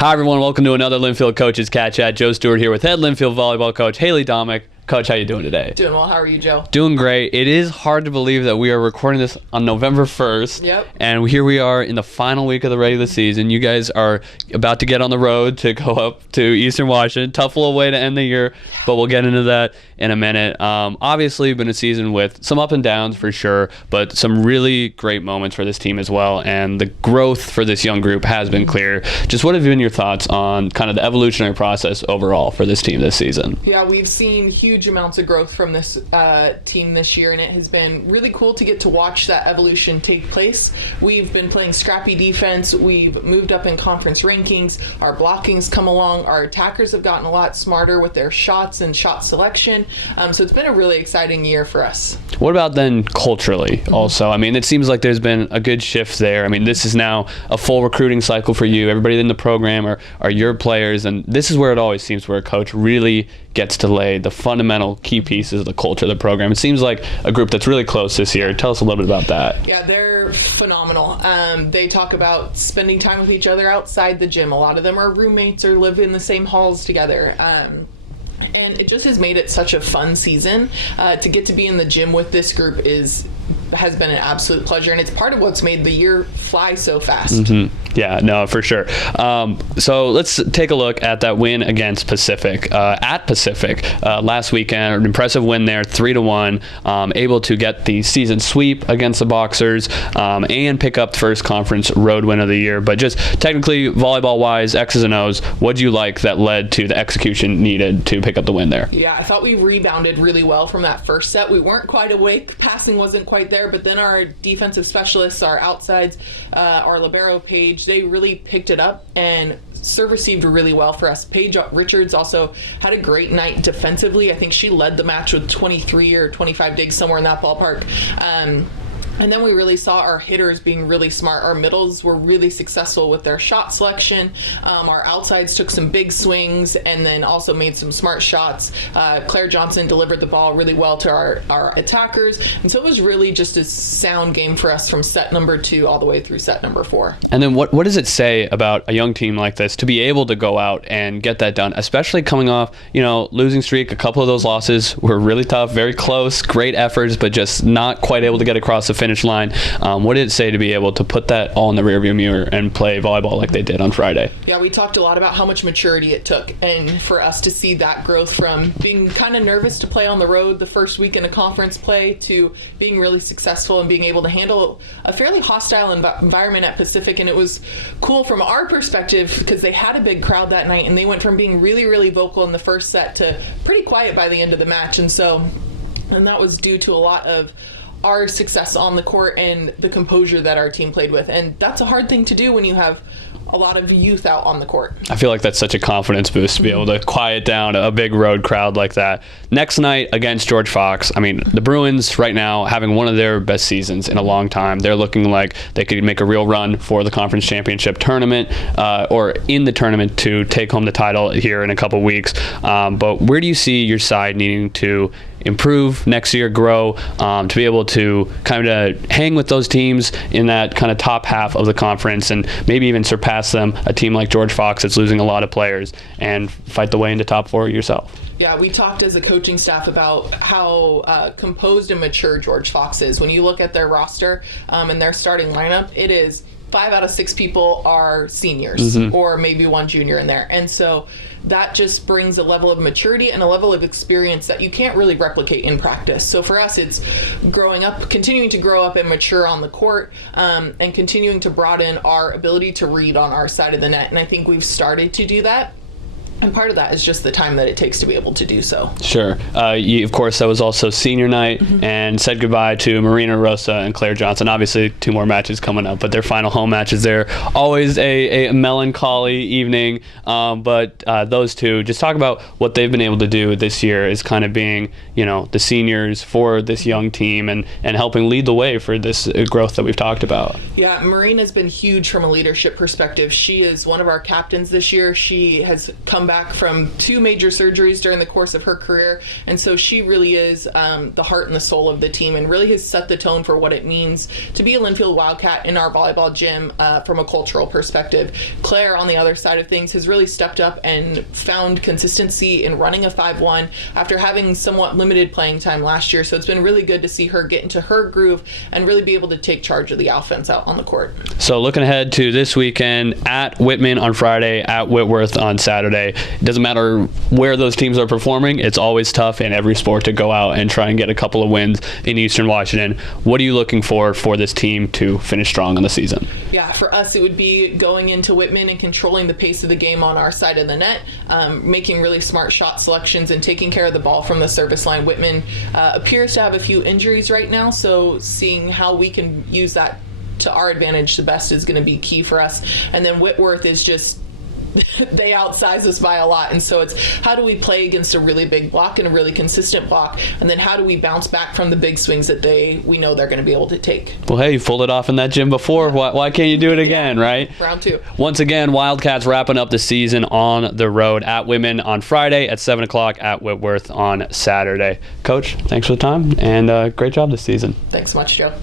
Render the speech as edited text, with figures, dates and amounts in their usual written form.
Hi, everyone. Welcome to another Linfield Coaches CatChat. Joe Stewart here with head Linfield volleyball coach Haley Domeck. Coach, how you doing today? Doing well. How are you, Joe? Doing great. It is hard to believe that we are recording this on November 1st. Yep. And here we are in the final week of the regular season. You guys are about to get on the road to go up to Eastern Washington. Tough little way to end the year, but we'll get into that in a minute. Obviously, been a season with some up and downs for sure, but some really great moments for this team as well. And the growth for this young group has been clear. Just what have been your thoughts on kind of the evolutionary process overall for this team this season? Yeah, we've seen huge amounts of growth from this team this year, and it has been really cool to get to watch that evolution take place. We've been playing scrappy defense. We've moved up in conference rankings. Our blocking's come along. Our attackers have gotten a lot smarter with their shots and shot selection. So it's been a really exciting year for us. What about then culturally also? I mean, it seems like there's been a good shift there. I mean, this is now a full recruiting cycle for you. Everybody in the program are your players, and this is where it always seems where a coach really gets to lay the fundamental key pieces of the culture of the program. It seems like a group that's really close this year. Tell us a little bit about that. Yeah, they're phenomenal. They talk about spending time with each other outside the gym. A lot of them are roommates or live in the same halls together. And it just has made it such a fun season. To get to be in the gym with this group has been an absolute pleasure, and it's part of what's made the year fly so fast. Yeah, no, for sure. So let's take a look at that win against Pacific. At Pacific last weekend, an impressive win there, 3-1, able to get the season sweep against the Boxers and pick up the first conference road win of the year. But just technically, volleyball-wise, X's and O's, what do you like that led to the execution needed to pick up the win there? Yeah, I thought we rebounded really well from that first set. We weren't quite awake. Passing wasn't quite there, but then our defensive specialists, our outsides, our libero Paige, they really picked it up and serve received really well for us. Paige Richards also had a great night defensively. I think she led the match with 23 or 25 digs, somewhere in that ballpark. And then we really saw our hitters being really smart. Our middles were really successful with their shot selection. Our outsides took some big swings and then also made some smart shots. Claire Johnson delivered the ball really well to our attackers. And so it was really just a sound game for us from set number 2 all the way through set number 4. And then what does it say about a young team like this to be able to go out and get that done, especially coming off, losing streak? A couple of those losses were really tough, very close, great efforts, but just not quite able to get across the finish line. What did it say to be able to put that all in the rearview mirror and play volleyball like they did on Friday? Yeah, we talked a lot about how much maturity it took, and for us to see that growth from being kind of nervous to play on the road the first week in a conference play to being really successful and being able to handle a fairly hostile environment at Pacific. And it was cool from our perspective because they had a big crowd that night, and they went from being really, really vocal in the first set to pretty quiet by the end of the match. And that was due to a lot of our success on the court and the composure that our team played with. And that's a hard thing to do when you have a lot of youth out on the court. I feel like that's such a confidence boost to be able to quiet down a big road crowd like that. Next night against George Fox, I mean, the Bruins right now having one of their best seasons in a long time. They're looking like they could make a real run for the conference championship tournament or in the tournament to take home the title here in a couple weeks. But where do you see your side needing to improve next year, grow, to be able to kind of hang with those teams in that kind of top half of the conference and maybe even surpass them, a team like George Fox that's losing a lot of players, and fight the way into top 4 yourself? Yeah, we talked as a coaching staff about how composed and mature George Fox is. When you look at their roster and their starting lineup, it is 5 out of 6 people are seniors or maybe one junior in there. And so that just brings a level of maturity and a level of experience that you can't really replicate in practice. So for us, it's growing up, continuing to grow up and mature on the court, and continuing to broaden our ability to read on our side of the net. And I think we've started to do that. And part of that is just the time that it takes to be able to do so. Sure. Of course, that was also senior night and said goodbye to Marina, Erosa, and Claire Johnson. Obviously, 2 more matches coming up, but their final home matches there. Always a melancholy evening. But those two, just talk about what they've been able to do this year is kind of being, the seniors for this young team and helping lead the way for this growth that we've talked about. Yeah, Marina's been huge from a leadership perspective. She is one of our captains this year. She has come back from 2 major surgeries during the course of her career, and so she really is the heart and the soul of the team, and really has set the tone for what it means to be a Linfield Wildcat in our volleyball gym from a cultural perspective. Claire, on the other side of things, has really stepped up and found consistency in running a 5-1 after having somewhat limited playing time last year. So it's been really good to see her get into her groove and really be able to take charge of the offense out on the court. So looking ahead to this weekend, at Whitman on Friday, at Whitworth on Saturday. It doesn't matter where those teams are performing. It's always tough in every sport to go out and try and get a couple of wins in Eastern Washington. What are you looking for this team to finish strong on the season? Yeah, for us it would be going into Whitman and controlling the pace of the game on our side of the net, making really smart shot selections and taking care of the ball from the service line. Whitman appears to have a few injuries right now, so seeing how we can use that to our advantage the best is going to be key for us. And then Whitworth is just they outsize us by a lot, and so it's how do we play against a really big block and a really consistent block, and then how do we bounce back from the big swings that we know they're going to be able to take. Well, hey, you pulled it off in that gym before. Why can't you do it again, right? Round 2. Once again, Wildcats wrapping up the season on the road at Whitman on Friday, at 7 o'clock at Whitworth on Saturday. Coach, thanks for the time, and great job this season. Thanks so much, Joe.